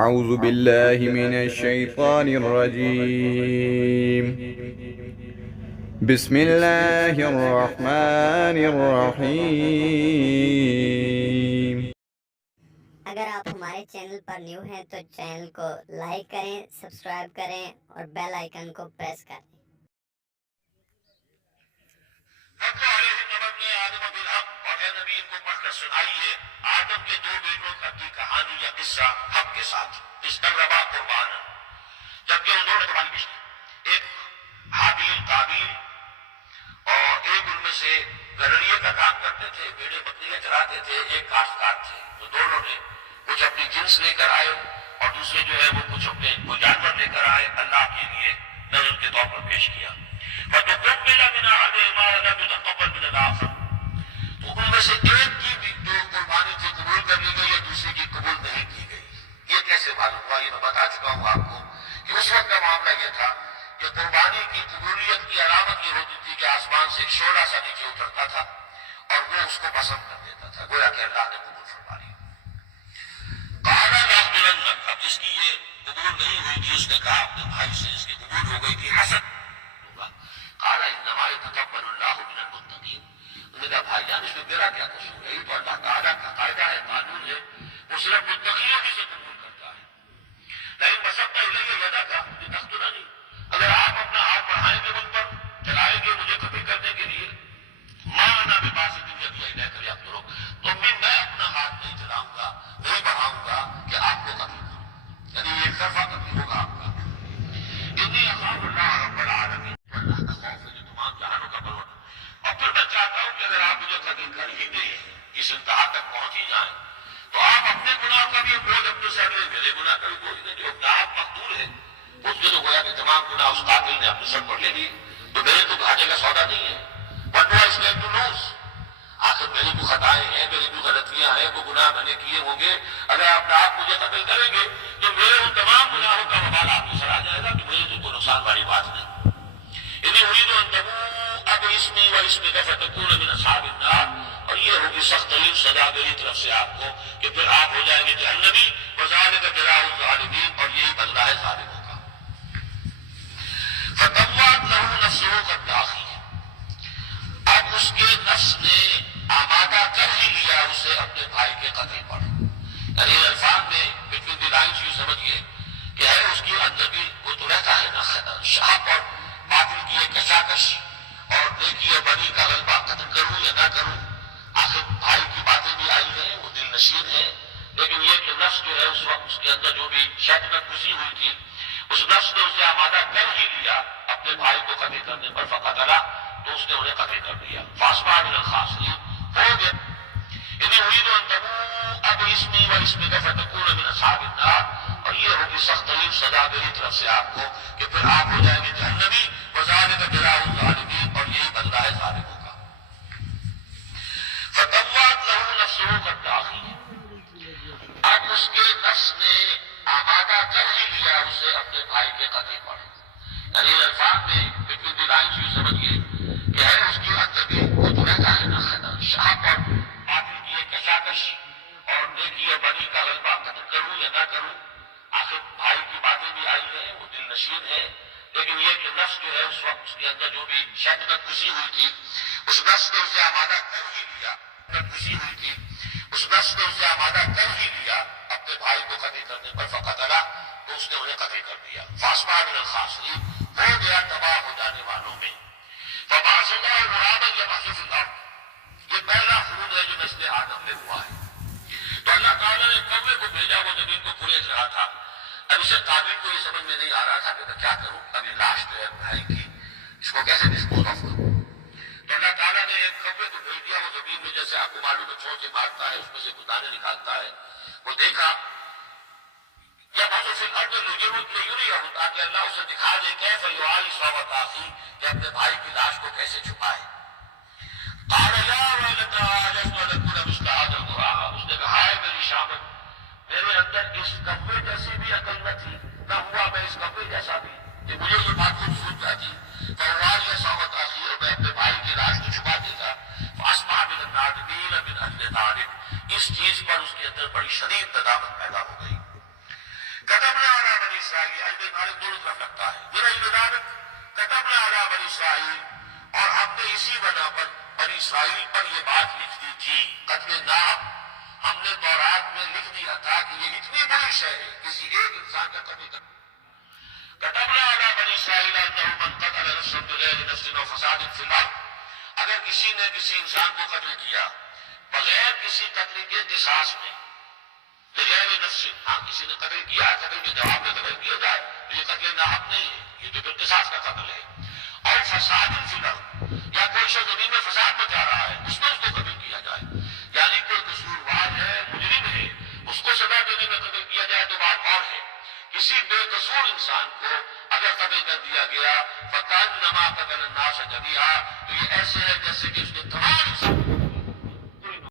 اعوذ باللہ من الشیطان الرجیم بسم اللہ الرحمن الرحیم۔ اگر آپ ہمارے چینل پر نیو ہیں تو چینل کو لائک کریں، سبسکرائب کریں اور بیل آئیکن کو پریس کریں۔ اور اے نبی ان کو پڑھ کر سنائیے آدم کے دو بیٹوں کی کہانی یا قصہ حق کے ساتھ استغربا قربان، جبکہ انہوں نے قربانی پیش کی، ایک حابیل قابیل، اور ایک ان میں سے گرڑیے کا کام کرتے تھے، بھیڑیں بکریاں چراتے تھے، ایک کاشتکار تھے۔ تو دونوں نے کچھ اپنی جنس لے کر آئے اور دوسرے جو ہے وہ کچھ اپنے کوئی جانور لے کر آئے، اللہ کے لیے نذر کے طور پر پیش کیا۔ فَتُقُبِّلَ مِنْ أَحَدِهِمَا وَلَمْ يُتَقَبَّلْ مِنَ الْآخَرِ، تو ان میں سے ایک کی بھی جو قربانی تھی قبول کر لی گئی اور دوسری کی قبول نہیں کی گئی۔ یہ کیسے معلوم ہوا؟ یہ میں بتا چکا ہوں آپ کو کہ اس وقت کا معاملہ یہ تھا کہ قربانی کی قبولیت کی علامت یہ ہوتی تھی کہ آسمان سے ایک شعلہ سا نیچے اترتا تھا اور وہ اس کو پسند کر دیتا تھا، گویا کہ اللہ نے قبول فرما لی۔ قَالَ لَأَقْتُلَنَّكَ، اب جس کی یہ قبول نہیں ہوئی تھی اس نے کہا اپنے بھائی سے، اس کی قبول ہو گئی تھی، حسد ہوگا۔ قَالَ إِنَّمَا يَتَقَبَّلُ اللَّهُ مِنَ الْمُتَّقِينَ، انہوں نے کہا بھائی جان اس میں میرا کیا قصور ہے؟ یہ تو اللہ تعالیٰ کا قاعدہ ہے، قانون ہے، وہ صرف متقیوں ہی سے قبول کرتا ہے۔ لیکن بسطت الیہ یدک لتقتلنی، اگر آپ اپنا ہاتھ بڑھائیں گے مجھ پر، چلائیں گے مجھے قتل کرنے کے لیے، ما انا بباسط یدی الیک لیقتلک، تو میں اپنا ہاتھ نہیں چلاؤں گا، نہیں بڑھاؤں گا کہ آپ کو قتل کروں، یعنی ایک طرفہ قتل ہوگا آپ کا۔ انی اخاف اللہ رب العالمین، اللہ کا خوف ہے جو تمام جہانوں کا پروردگار، اور پھر میں چاہتا ہوں کہ اگر آپ مجھے قتل کر ہی دیں، اس انتہا تک پہنچ ہی جائیں، تو آپ اپنے گناہ کا بھی بوجھ اپنے سر لیں، میرے گناہ کا بھی بوجھ لیں۔ جو آپ مقتول ہے اس نے تو گویا کہ تمام گناہ اس قاتل نے اپنے سر پر لے لیے، تو میرے تو گھاٹے کا سودا نہیں ہے۔ What do I stand to lose؟ آخر میری بھی خطائیں ہیں، میری بھی غلطیاں ہیں، وہ گناہ میں نے کیے ہوں گے، اگر آپ مجھے قتل کریں گے تو میرے ان تمام گناہوں کا وبال آپ کے سر آ جائے گا، تو مجھے تو کوئی نقصان والی بات نہیں۔ انی اريد ان تبوء باسمی واسمک فتکون من اصحاب النار، اور یہ ہوگی سخت ترین سزا میری طرف سے آپ کو کہ پھر آپ ہو جائیں گے جہنمی، وذالک جزاء الظالمین، اور یہی بدلہ ہے ظالموں کا۔ فطوعت له نفسه قتل اخیہ، اب اس کے نفس نے آمادہ کر ہی لیا اسے اپنے بھائی کے قتل پر، یعنی الفاظ میں بٹوین دی لائنز یوں سمجھیے کہ ہے اس کے اندر بھی وہ تو رہتا ہے نا شہاب اور باطل کی ایک کشاکش اور نیکی اور بدی کا غلبہ، قتل کروں یا نہ کروں، آخر بھائی کی باتیں بھی آئی ہیں، وہ دل نشین ہے، لیکن یہ کہ نفس جو ہے اس وقت اس کے اندر جو بھی شیطنت گھسی ہوئی تھی، اس نفس نے اسے آمادہ کر ہی لیا اپنے بھائی کو قتل کرنے پر، فقتلہ، تو اس نے انہیں قتل کر دیا، فاصبح من الخاسرین، ہو گیا۔ انی اريد ان تبوء باسمی واسمک فتکون من اصحاب النار، اور یہ ہوگی سخت ترین سزا میری طرف سے آپ کو کہ پھر آپ ہو جائیں گے جہنمی، وذالک جزاء الظالمین، اور یہی بدلہ ہے ظالموں کا۔ فطوعت له نفسه قتل اخیہ، اب اس کے نفس نے آمادہ کر ہی لیا اسے اپنے بھائی کے قتل پر، یعنی الفاظ میں بٹوین دی لائنز یوں سمجھیے کہ ہے اس کے اندر بھی وہ تو رہتا ہے نا شہاب اور باطل کی ایک کشاکش اور نیکی اور بدی کا غلبہ، قتل کروں یا نہ کروں، آخر بھائی کی باتیں بھی آئی ہیں، وہ دل نشین ہے، لیکن یہ کہ نفس جو ہے اس وقت اس کے اندر جو بھی شیطنت گھسی ہوئی تھی، اس نفس نے اسے آمادہ کر ہی لیا، گھسی ہوئی تھی، اس نفس نے اسے آمادہ کر ہی لیا اپنے بھائی کو قتل کرنے پر، فقتلہ، تو اس نے انہیں قتل کر دیا، فاصبح من الخاسرین، ہو گیا تباہ ہو جانے والوں میں۔ فبعث اللہ غرابا یبحث فی الارض، یہ پہلا خون ہے جو نسل آدم میں ہوا ہے۔ تو اللہ تعالیٰ نے کوے کو بھیجا، وہ زمین کو کھریز رہا تھا، اب اسے قابل کو یہ سمجھ میں نہیں آ رہا تھا کہ میں کیا کروں، اب یہ لاش جو ہے بھائی کی، اس کو کیسے ڈسپوز آف کروں۔ تو اللہ تعالیٰ نے ایک کوے کو بھیج دیا، وہ زمین میں جیسے آپ کو معلوم ہے چھوڑ کے مارتا ہے، اس میں سے کچھ دانے نکالتا ہے، وہ دیکھا یا بازو فی الارض لیریہ، تاکہ اللہ اسے دکھا دے کیف یواری صوت اخی، کہ اپنے بھائی کی لاش کو کیسے چھپائے۔ قال یا ویلتى اجزت ان اکون مثل هذا الغراب، اس نے کہا ہے میری شامت، میرے اندر اس کوے جیسی بھی عقل نہ تھی، نہ ہوا میں اس کوے جیسا بھی کہ مجھے یہ بات خوبصورت جاتی، فواری صوت اخی، اور میں اپنے بھائی کی لاش کو چھپا دیتا، فاصبح من النادمین من اجل ذلک، اس چیز پر اس کے اندر بڑی شدید ندامت پیدا ہو گئی۔ اسرائیل، اور ہم نے اسی بنا پر بنی اسرائیل پر یہ بات لکھ دی تھی، قتل ناحق ہم نے تورات میں لکھ دیا تھا کہ یہ اتنی بڑی شے ہے، کسی ایک انسان کا قتل کرنا۔ كتبنا على بني اسرائیل انه من قتل نفسا بغیر نفس او فساد فی الارض، اگر کسی نے کسی انسان کو قتل کیا بغیر کسی قتل کے قصاص میں، بغیر نفس، ہاں کسی نے قتل کیا، قتل کے جواب میں قتل کیا جائے تو یہ قتل ناحق نہیں ہے، یہ تو پھر قصاص کا قتل ہے۔ اور فساد فی الارض، یا کوئی شخص زمین میں فساد مچا رہا ہے اس میں اس کو قتل کیا جائے، یعنی کوئی قصوروار ہے، مجرم ہے، اس کو سزا دینے میں قتل کیا جائے تو بات اور ہے۔ کسی بے قصور انسان کو اگر قتل کر دیا گیا فَكَأَنَّمَا قَتَلَ النَّاسَ جَمِيعًا، تو یہ ایسے ہے جیسے کہ اس نے تمام